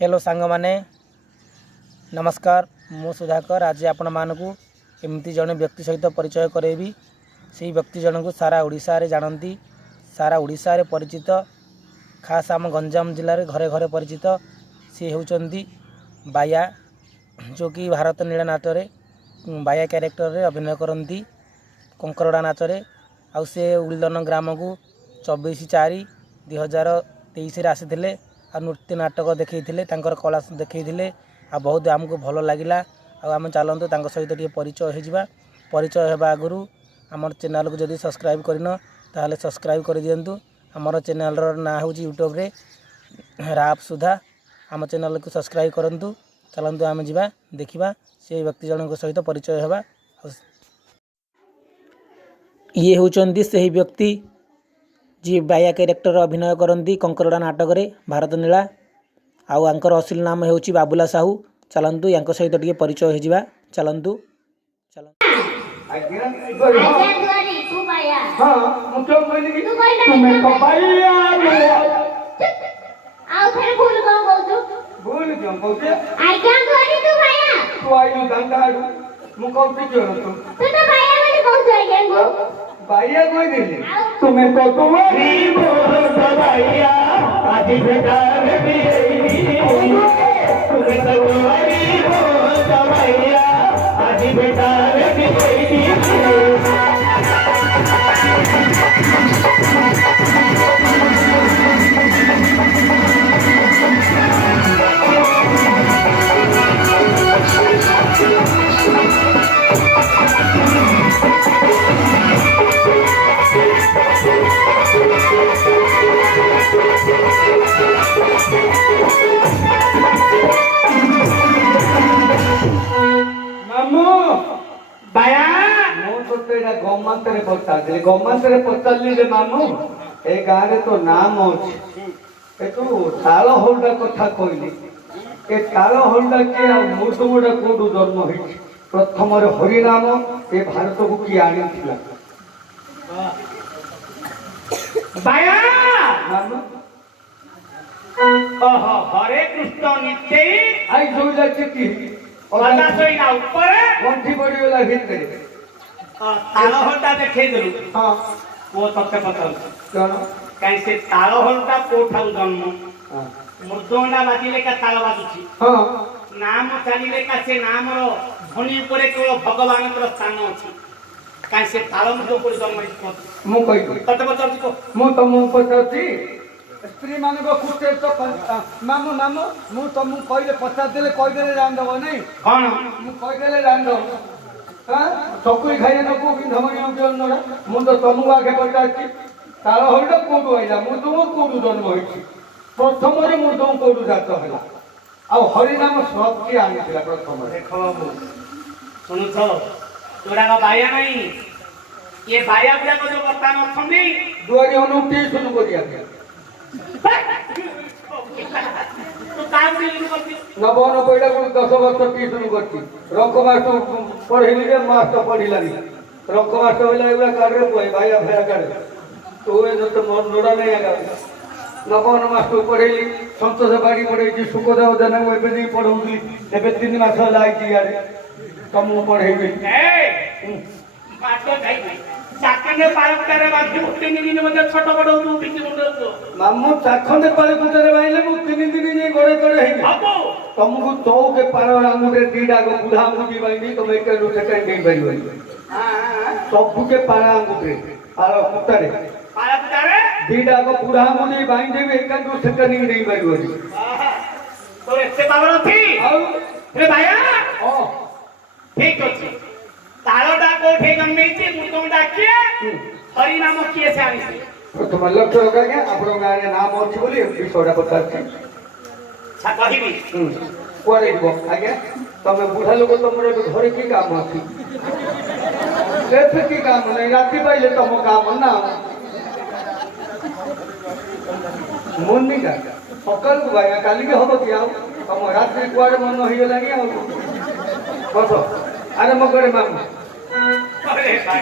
hello सांग माने नमस्कार मु सुधाकर आज आपण मानकु एमती जड़े व्यक्ति सहित परिचय करेबी से व्यक्ति जन को सारा ओडिशा रे जानती सारा ओडिशा रे परिचित खास आम गंजाम जिले में घरे घरे परिचित सी होउचंदी बाया जो कि भारत नीला नाच रे बाया कैरेक्टर रे अभिनय करती कंकरड़ा नाच रे आउ से उलदन ग्राम को 24/4/2023 आसी आ नृत्य नाटक देखते कला देखते आ बहुत आमको भल लगे आम चलतु सहित परिचय हो परिचय होगा आगु आम चैनल को जब सब्सक्राइब करन ताहले सब्सक्राइब कर दिंतु आमर चैनल ना हूँ यूट्यूब रे राप सुधा आम चैनल को सब्सक्राइब करूँ चलतु आम जा देखा से व्यक्ति जन सहित परिचय होगा ये होचंदी से व्यक्ति जी बाया कैरेक्टर अभिनय करती कंकरड़ा नाटक रे भारत नीला आउ आंकर असली नाम होची बाबुला साहू चलतु या सहित टे परिचय हो जावा चलतु बाइया कोई नहीं तुम्हें तो तुम्हारी बोल बाइया आज बेटा रे तुम्हें तो तुम्हारी बोल बाइया आज बेटा रे गमंतरे पचारे मामू ए गाँव तो नाम अच्छे तू ताल हल्दा कथा कहली ए ताल हल्दा किए मुर्दमुड़ा कौटू जन्म हो प्रथम हरिनाम ए भारत को किए आनी हरे कृष्ण नित्य आई जोइला चिट्ठी गंठी पड़गला भितर ताल हल्दा देखे देलु हाँ वो तत्ते पता कौन कहीं से ताल हल्दा कोठाऊ जन्म मृदंडा बाजिले का ताल बाजुची हाँ नाम जानिले का से नाम रो ध्वनि ऊपर केवल भगवान को स्थान अछि कहीं से ताल मृदंग पर जन्म मु कहि तत्ते पता को मु तुम पचारती स्त्री मान को कुटे तो मामू मामू मु तुम कहले पचार देले कहि देले जान दबो नहीं कौन मु कहि देले जान दबो हां चकुई खाइए नको कि धमनी उजन नडा मु तो तुमको आगे पचारती ताल हल्दा कोडू आइला मु तुम कोडू जन्म होइछि प्रथम रे मु तुम कोडू जात हला आ हरिनाम सब की आनिथिला प्रथम देखो बाबू सुनु तो तोरा का बाया नहीं ये बाया बुला को जो वर्तमान अथमी दुआरी अनुठी सुनु करिया तो काम से नहीं करती नवन पैडा को 10 वर्ष ट्यूशन करती रंग मास्टर पढ़ेली रे मास्टर पढ़िलानी रंग मास्टर होला एला काढरे पोय भाईया भाया काढे तो ए तो मन नोडा नहीं आगा नवन मास्टर पढ़ेली संतोष बाड़ी पढ़ेची सुखदेव जन एबे नहीं पढ़ौली एबे 3 मास लागी यारे तुम पढ़ेबी ए मास्टर जाई चाकने पार करे बाकी 3 दिन मध्ये छोट बड़ तू बिकी मुंडो तो मामू चाखने पाले कुटरे भाईले मु 3 दिन नहीं गड़े गड़े हे बाबू तुमको तो के पार आंगुरे दीडा को बुढ़ा मुंडी बाईनी तुम एक रो सेकंड नहीं बाईनी हां सब के पार आंगुरे पार कुटरे पार कुटारे दीडा को बुढ़ा मुंडी बाईनी एक रो सेकंड नहीं बाईनी तो एते पावर थी आउ रे भाया ओ ठीक अछि तालडा कोठे गम्मेची मुतोंडा किए हरि नाम किए से आनी प्रथम लक्ष्य होगा क्या आपरो गाय नाम अछि बोली विषयटा पचारछि छा कहिबी कोरे गो आगे तमे बुढ़ा लोग तमरे घरे की काम अछि लेफ की काम नहीं राती पाइले तम काम ना मन नहीं का सकाल को भाई काली के हबो कि आउ तम रात्रि कुआरे मन होई गेलानी आउ बस अरे मगरे मामू अरे भाई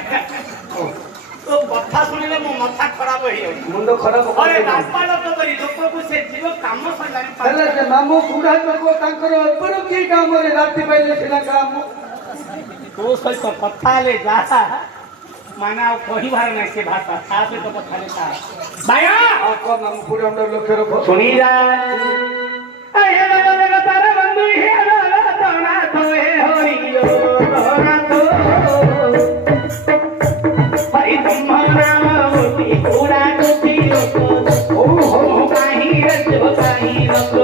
तो कथा सुनिले मो माथा खराब होई जाउची मुंड खराब अरे रास्ता लोक करी लोक को से जीव काम सलानी ହେଲେ ସେ ମାମୁଁ ବୁଢା ଲୋକ ତାଙ୍କର ଏପଟ କି କାମରେ ରାତି ପାଇଲେ ସିନା କାମ तो सहित कथा ले जा माना कहिबार नै से भाषा ता सहित कथा ले ता बाया ଆଉ କଣ ମାମୁଁ ବୁଢା ଲକ୍ଷ୍ୟ ରଖ सुनी जा आये लगा तारा बंधु हे ना तो हे होइयो ना तो भाई तुम्हारा मोती पूरा कुटी ओ हो काहे रच काहे रच